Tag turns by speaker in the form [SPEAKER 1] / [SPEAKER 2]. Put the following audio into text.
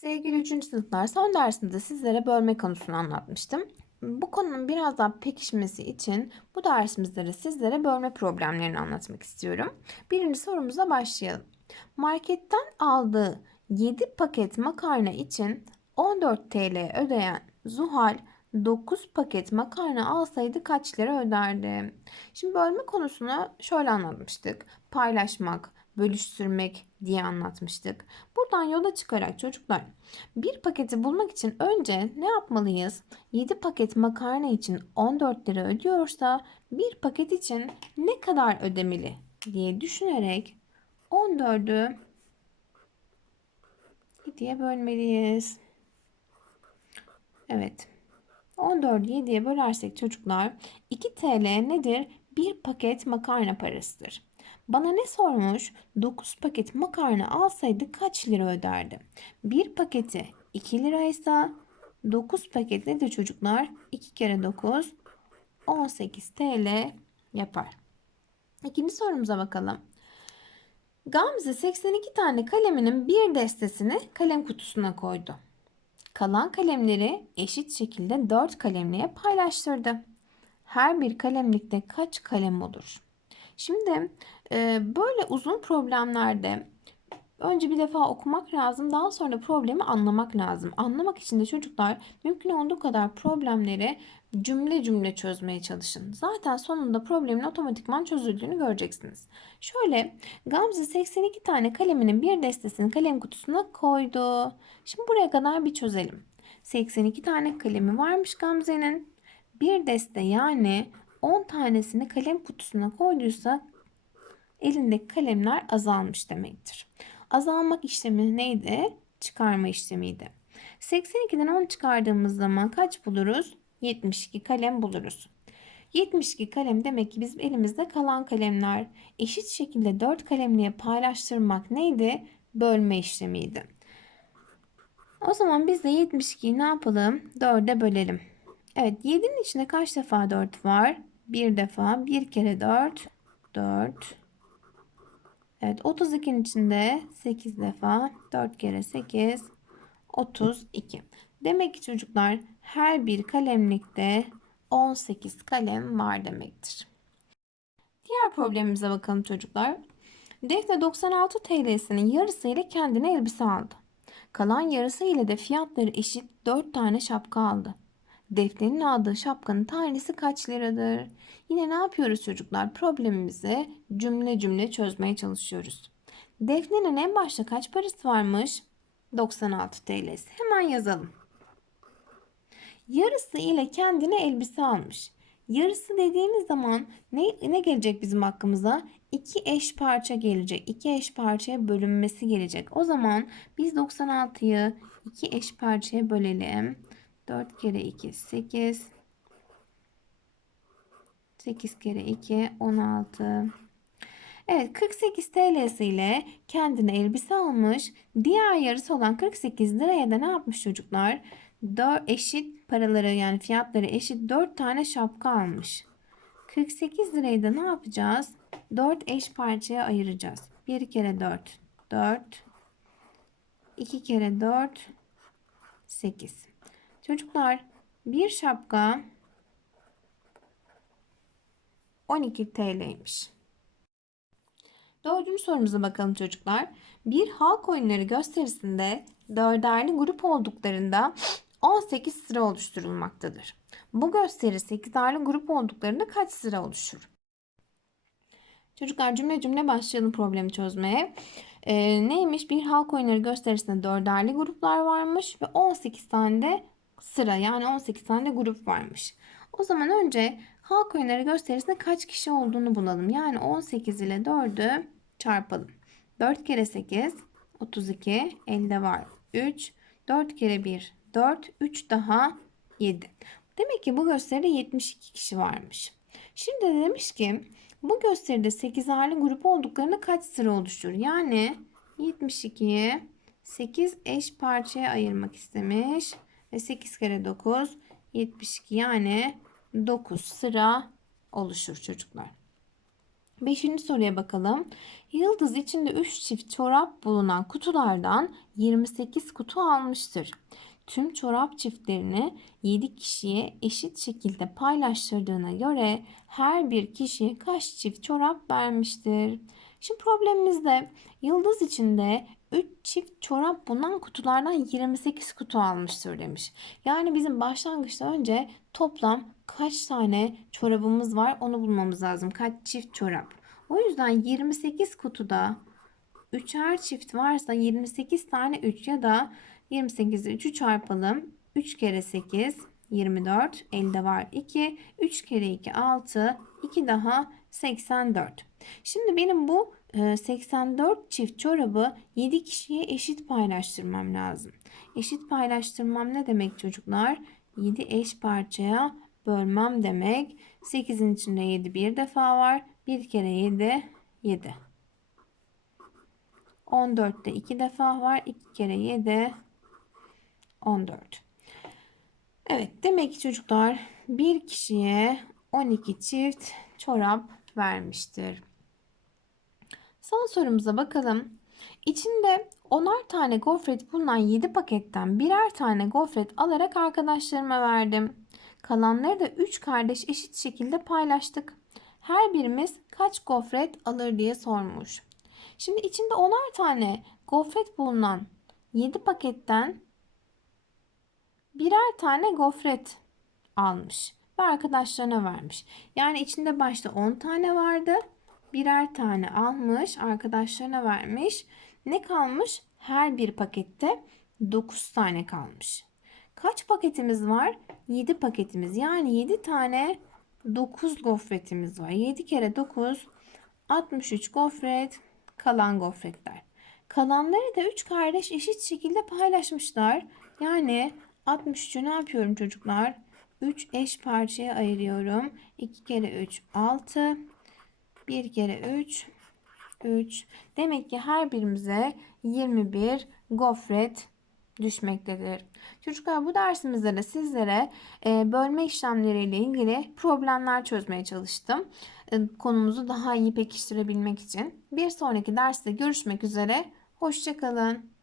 [SPEAKER 1] Sevgili 3. sınıflar, son dersimde sizlere bölme konusunu anlatmıştım. Bu konunun biraz daha pekişmesi için bu dersimizde de sizlere bölme problemlerini anlatmak istiyorum. Birinci sorumuza başlayalım. Marketten aldığı 7 paket makarna için 14 TL ödeyen Zuhal 9 paket makarna alsaydı kaç lira öderdi? Şimdi bölme konusunu şöyle anlatmıştık. Paylaşmak, bölüştürmek diye anlatmıştık. Buradan yola çıkarak çocuklar bir paketi bulmak için önce ne yapmalıyız? 7 paket makarna için 14 lira ödüyorsa bir paket için ne kadar ödemeli diye düşünerek 14'ü 7'ye bölmeliyiz. Evet. 14'ü 7'ye bölersek çocuklar 2 TL nedir? Bir paket makarna parasıdır. Bana ne sormuş? 9 paket makarna alsaydı kaç lira öderdi? Bir paketi 2 liraysa 9 paket nedir çocuklar? 2 kere 9 18 TL yapar. İkinci sorumuza bakalım. Gamze 82 tane kaleminin bir destesini kalem kutusuna koydu. Kalan kalemleri eşit şekilde 4 kalemliğe paylaştırdı. Her bir kalemlikte kaç kalem olur? Şimdi e, böyle uzun problemlerde önce bir defa okumak lazım. Daha sonra problemi anlamak lazım. Anlamak için de çocuklar mümkün olduğu kadar problemleri cümle cümle çözmeye çalışın. Zaten sonunda problemin otomatikman çözüldüğünü göreceksiniz. Şöyle Gamze 82 tane kaleminin bir destesini kalem kutusuna koydu. Şimdi buraya kadar bir çözelim. 82 tane kalemi varmış Gamze'nin. Bir deste yani 10 tanesini kalem kutusuna koyduysa elindeki kalemler azalmış demektir. Azalmak işlemi neydi? Çıkarma işlemiydi. 82'den 10 çıkardığımız zaman kaç buluruz? 72 kalem buluruz. 72 kalem demek ki bizim elimizde kalan kalemler eşit şekilde 4 kalemliğe paylaştırmak neydi? Bölme işlemiydi. O zaman biz de 72'yi ne yapalım? 4'e bölelim. Evet 7'nin içinde kaç defa 4 var? Bir defa. Bir kere 4. 4. Evet 32'nin içinde 8 defa. 4 kere 8. 32. Demek ki çocuklar her bir kalemlikte 18 kalem var demektir. Diğer problemimize bakalım çocuklar. Defne 96 TL'sinin yarısı ile kendine elbise aldı. Kalan yarısı ile de fiyatları eşit 4 tane şapka aldı. Defne'nin aldığı şapkanın tanesi kaç liradır? Yine ne yapıyoruz çocuklar? Problemimizi cümle cümle çözmeye çalışıyoruz. Defne'nin en başta kaç parası varmış? 96 TL'si. Hemen yazalım. Yarısı ile kendine elbise almış. Yarısı dediğimiz zaman ne, ne gelecek bizim hakkımıza? İki eş parça gelecek. İki eş parçaya bölünmesi gelecek. O zaman biz 96'yı iki eş parçaya bölelim. 4 kere 2 8. 8 kere 2 16. Evet 48 TL'si ile kendine elbise almış. Diğer yarısı olan 48 liraya da ne yapmış çocuklar? 4 eşit paraları yani fiyatları eşit 4 tane şapka almış. 48 lirayı da ne yapacağız? 4 eş parçaya ayıracağız. 1 kere 4 4 2 kere 4 8. Çocuklar bir şapka 12 TL'ymiş. Dördüncü sorumuza bakalım çocuklar. Bir halk oyunları gösterisinde dörderli grup olduklarında 18 sıra oluşturulmaktadır. Bu gösteri 8'erli grup olduklarında kaç sıra oluşur? Çocuklar cümle cümle başlayalım problemi çözmeye. Ee, neymiş? Bir halk oyunları gösterisinde dörderli gruplar varmış ve 18 tane de sıra yani 18 tane grup varmış. O zaman önce halk oyunları gösterisinde kaç kişi olduğunu bulalım. Yani 18 ile 4'ü çarpalım. 4 kere 8 32 elde var 3 4 kere 1 4 3 daha 7. Demek ki bu gösteride 72 kişi varmış. Şimdi de demiş ki bu gösteride 8'erli grup olduklarında kaç sıra oluşur? Yani 72'yi 8 eş parçaya ayırmak istemiş. Ve 8 kere 9 72 yani 9 sıra oluşur çocuklar. Beşinci soruya bakalım. Yıldız içinde 3 çift çorap bulunan kutulardan 28 kutu almıştır. Tüm çorap çiftlerini 7 kişiye eşit şekilde paylaştırdığına göre her bir kişi kaç çift çorap vermiştir? Şimdi problemimizde yıldız içinde 3 çift çorap bulunan kutulardan 28 kutu almıştır demiş. Yani bizim başlangıçta önce toplam kaç tane çorabımız var onu bulmamız lazım. Kaç çift çorap. O yüzden 28 kutuda 3'er çift varsa 28 tane 3 ya da 28'i 3'ü çarpalım. 3 kere 8 24 elde var 2 3 kere 2 6 2 daha 84. Şimdi benim bu 84 çift çorabı 7 kişiye eşit paylaştırmam lazım. Eşit paylaştırmam ne demek çocuklar? 7 eş parçaya bölmem demek. 8'in içinde 7 bir defa var. 1 kere 7 7. 14'te 2 defa var. 2 kere 7 14. Evet demek ki çocuklar bir kişiye 12 çift çorap vermiştir. Son sorumuza bakalım. İçinde onar tane gofret bulunan 7 paketten birer tane gofret alarak arkadaşlarıma verdim. Kalanları da 3 kardeş eşit şekilde paylaştık. Her birimiz kaç gofret alır diye sormuş. Şimdi içinde onar tane gofret bulunan 7 paketten birer tane gofret almış ve arkadaşlarına vermiş. Yani içinde başta 10 tane vardı. Birer tane almış, arkadaşlarına vermiş. Ne kalmış? Her bir pakette 9 tane kalmış. Kaç paketimiz var? 7 paketimiz. Yani 7 tane 9 gofretimiz var. 7 kere 9 63 gofret kalan gofretler. Kalanları da 3 kardeş eşit şekilde paylaşmışlar. Yani 63'ü ne yapıyorum çocuklar? 3 eş parçaya ayırıyorum. 2 kere 3 6. 1 kere 3 3. Demek ki her birimize 21 gofret düşmektedir. Çocuklar bu dersimizde de sizlere e, bölme işlemleriyle ilgili problemler çözmeye çalıştım. E, konumuzu daha iyi pekiştirebilmek için. Bir sonraki derste görüşmek üzere. Hoşçakalın.